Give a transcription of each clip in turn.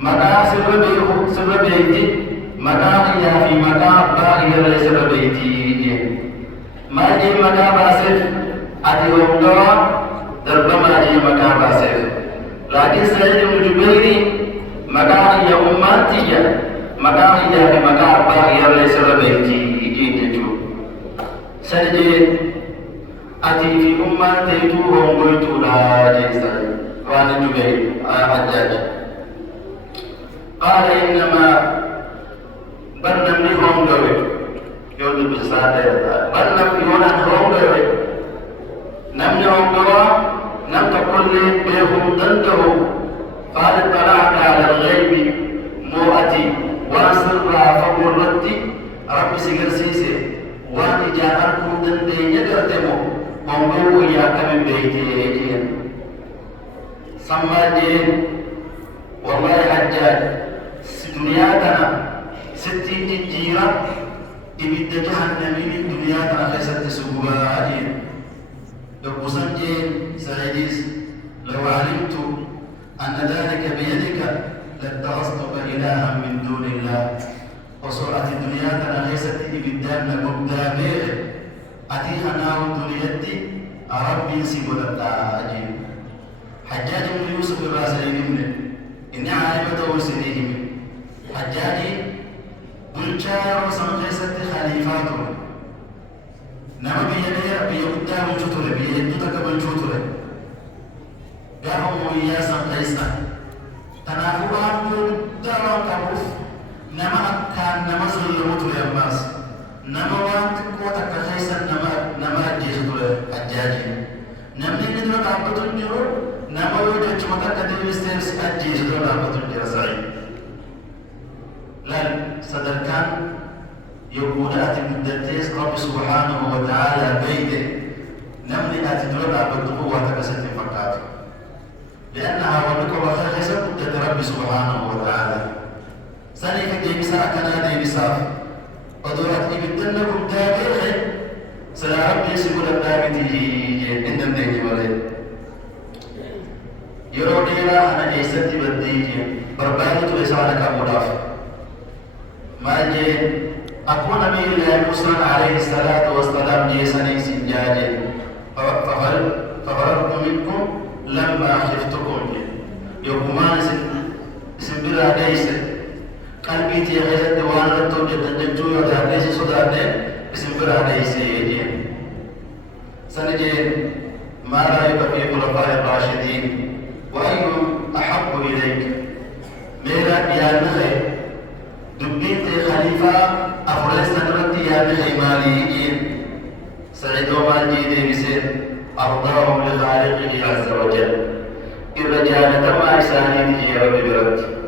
مكان سبب بيتي مكان يا في مكان باقي غير سبب بيتي ما جي مكان باسف أتيهم دوا درب ما جي مكان باسف لكن سعيد بن جبير مكان يا أمتي مكان يا في مكان باقي غير سبب بيتي سجد أتي في أمتي توهم قلت لا جيسا وأنا جبير حجاج قال إنما بنم لهم دوي يقول بسادة بنم يونا هم دوي نم لهم دوا نم تقول لي بهم دنته قال اطلعت على الغيب موأتي واسر فقرتي رب سجر سيسي وأن جاءكم دندين يقدموا وانظروا إياك من بيتي سماجين والله حجاج دنياتنا 60 جيرة إبدا جهنمين دنياتنا خيست سبواجين يقصن جين سعيديس لو علمت أن ذلك بيدك لاتخذتك إلها من دون الله وسرعة الدنيا تنا خيست إبدان لمبدا بيه أتيها ناو دنيتي ربي سيبول التاجين حجاج بن يوسف الراسلين منه إني عالمة وسنيهم حجاجي بلشار وسن خيست خليفاته نما بيدي بيقدام شطر بيدتك بالشطر قاموا وياسا خيسا تنافوا دارا كبوف نما كان نما زلمت اليماس نما وانت قوتك خيسا نما جيسد الحجاجي نمني ندر دابت الجرو نما وجد شمتك ديمستيرس أجيسد دابت الجرو سعيد لن صدركان يقول أتي مدتيس رب سبحانه وتعالى بيته نمني أتي دور دابت قوتك ست فقاته لأنها ولك وخيسا مدت رب سبحانه وتعالى سنيك ديبسا كنا ديبسا ودورت إبتنكم دابيخي سلا ربي سيقول الدابته إنن ديكي ولي يرو ديلا أنا إيستي بديجي بربانة لسانك مضاف ما جي أكون نبي الله موسى عليه الصلاة والسلام جيساني سنجاجي ففررت منكم لما خفتكم يوكمان سنبرا ديسي قلبي تيغيزت دوان رتو جدن جنجو يدهني سوداني اسم براني سيدين سنجين ما رأيك في خلفاء الراشدين وأي أحب إليك ميرا يا نخي دبنت خليفة أفرست نرتي يا نخي ماليين سعيدو مالجي ديبسين أرضاهم لخالقه عز وجل الرجال تما إساني تجي ربي برد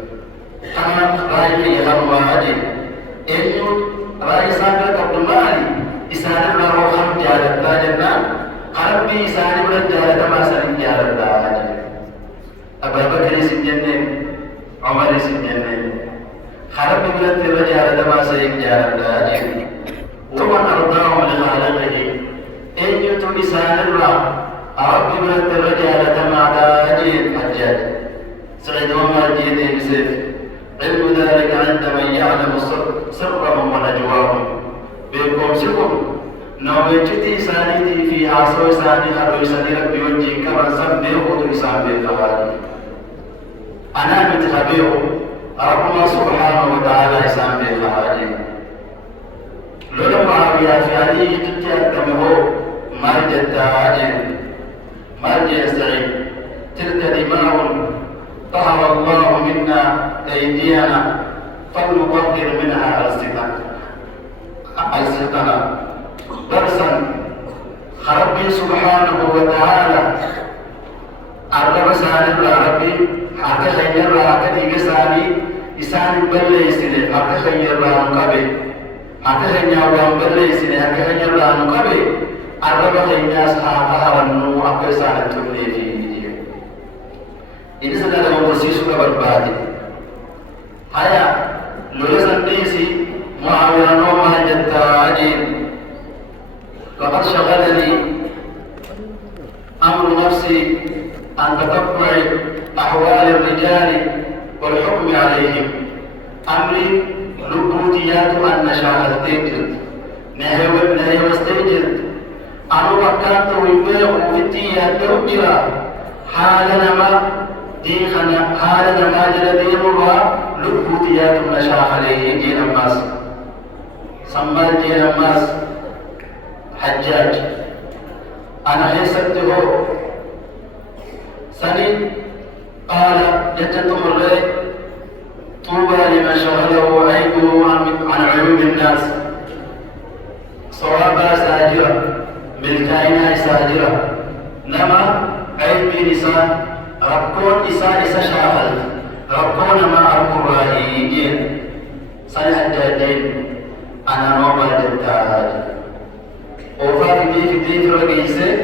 أما رأيك يخلوا واحدين إنه رأي سابق قبل مالي إساني برو خم جالتا جنة قربي إساني برد جالتا ما سنين جالتا أبا بكر سنجنة عمر سنجنة خرب برد جالتا ما سنين جالتا ومن أرضاهم لخالقه إنه تو إساني برو ربي برد جالتا ما داجين حجاج سعيد وما جيدي بسيف علم ذلك عند من يعلم سرهم ونجواهم بكم سكم نوبيتي سانيتي في عصر ساني خلو ساني ربي وجهي كما سبه خذ إسان بالفعال أنا متخبيه ربنا سبحانه وتعالى إسان بالفعال لما بيا في عليه تتيقمه مرجع التعاجل مرجع سعيد تلك دماء طهر الله منا أيدينا فلنطهر منها ألسنتنا درسا ربي سبحانه وتعالى أرغب سالم ربي حتى خير راكتي بسالي إسان بلي سنة حتى خير رانقبي حتى خير ران بلي سنة حتى خير رانقبي أرغب خير أصحابها ونو أبقى سالة تبني ini sedang dalam posisi suka berbadi. Ayah, lulusan desi Muawiyah Nomah Jattajin. Laqad shaghalani amru nafsi an tatabbu'i ahwal ar-rijal والحكم عليهم أمري لبوتيات أن نشاهد تجد نهي واستجد أنا وكانت ويبيع وفتيات يوجرا حالنا ما ديخنا حالنا ما جل ديمها لبوتيات نشاهد عليه جين الناس سمال جين الناس حجاج أنا حسبته سني قال جدتم الغيب طوبى لمن شغله عيبه عن عيوب الناس صوابا ساجرة بالكائنات ساجرة نما عيب بلسان ربكون إسا شاهد ربكون ما أركو رأيين سنة حجاجين أنا نوبا جدتاج وفا في دي رقيسة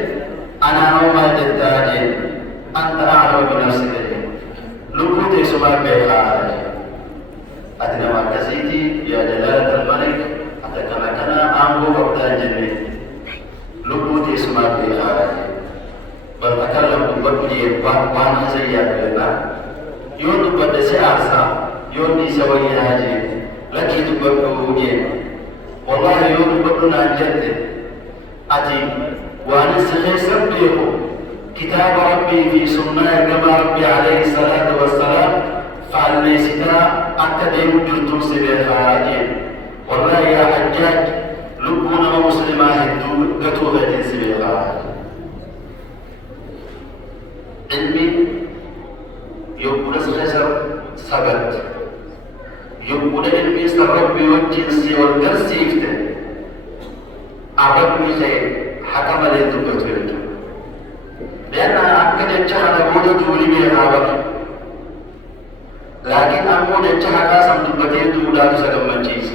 أنا نوبا جدتاج أنت أعلم بنفسك لقوتي سمع بيخاج أتنا ما كسيتي يا جلالة الملك أتكنا كنا أنبو قبضان جنة لقوتي سمع بيخاج بل أكلم ببقي وان حسيات بينا يون دبت سياسة يون دي سوي هاجي لكي دبقوا والله يون دبقنا جد أتي وأنا سخيسر بيخو كتاب ربي في سنة كما ربي عليه الصلاة والسلام فعليستا أنت ديم جلتم سبيخاجين والله يا حجاج لبونا ومسلمات قطوبة سبيخاج علمي يقول سخسر سبت يقول علمي سر ربي والجنسي والقرسي أعرفني خير حكم لي دبت لأنها أكد جهل بود جولي بها وقت لكن أمود جهل سمدبتين دولا تسلم مجيز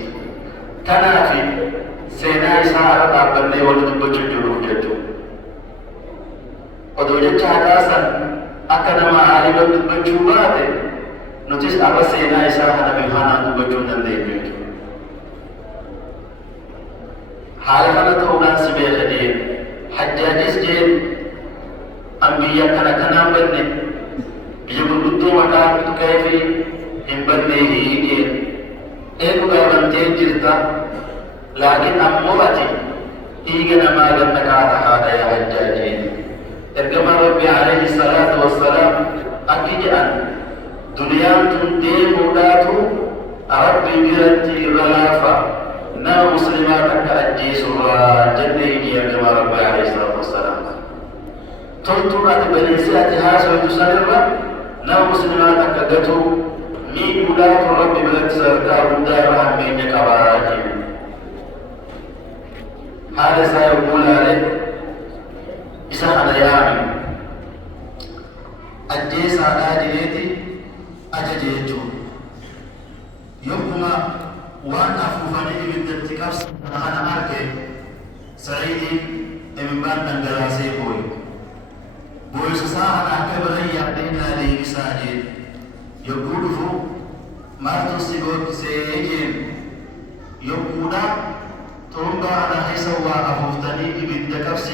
تنافي سينا إساءة أبني ولدبت جلوه جدو ودوجة جهل أكد ما عالم دبت جولات نتيس أبا سينا إساءة نبيهانا دبت جولان ديبت حالة تونا سبيخ دين حجاجيس دين أنبياء كنا بدني بيقول بدو مكان كيفي إن بدني هي إيه بقى بنتين جرتا لكن أمورتي إيجنا ما جنك هذا يا حجاجين إرجما ربي عليه الصلاة والسلام أكيد أن دنيا تندي موداتو ربي بيرتي غلافة نا مسلماتك أجيس الله جنة إرجما ربي عليه الصلاة والسلام تلتمات بنيسات هاسو تسرر نا مسلمات كدتو مي ولات ربي بلد سركار دار همين كباراجي هذا سيقول عليه إسحاق اليامي أجيس على ديتي أجيجو يومما وان أفوفني من تتكبس أنا أركي سعيدي إمبان تنجلاسي بوي بوي سساعة أكبر يعدينا لي بساجد يقول فو ما تصيبك سيجين يقول ترمى على حيث وعفوفتني من تكبسي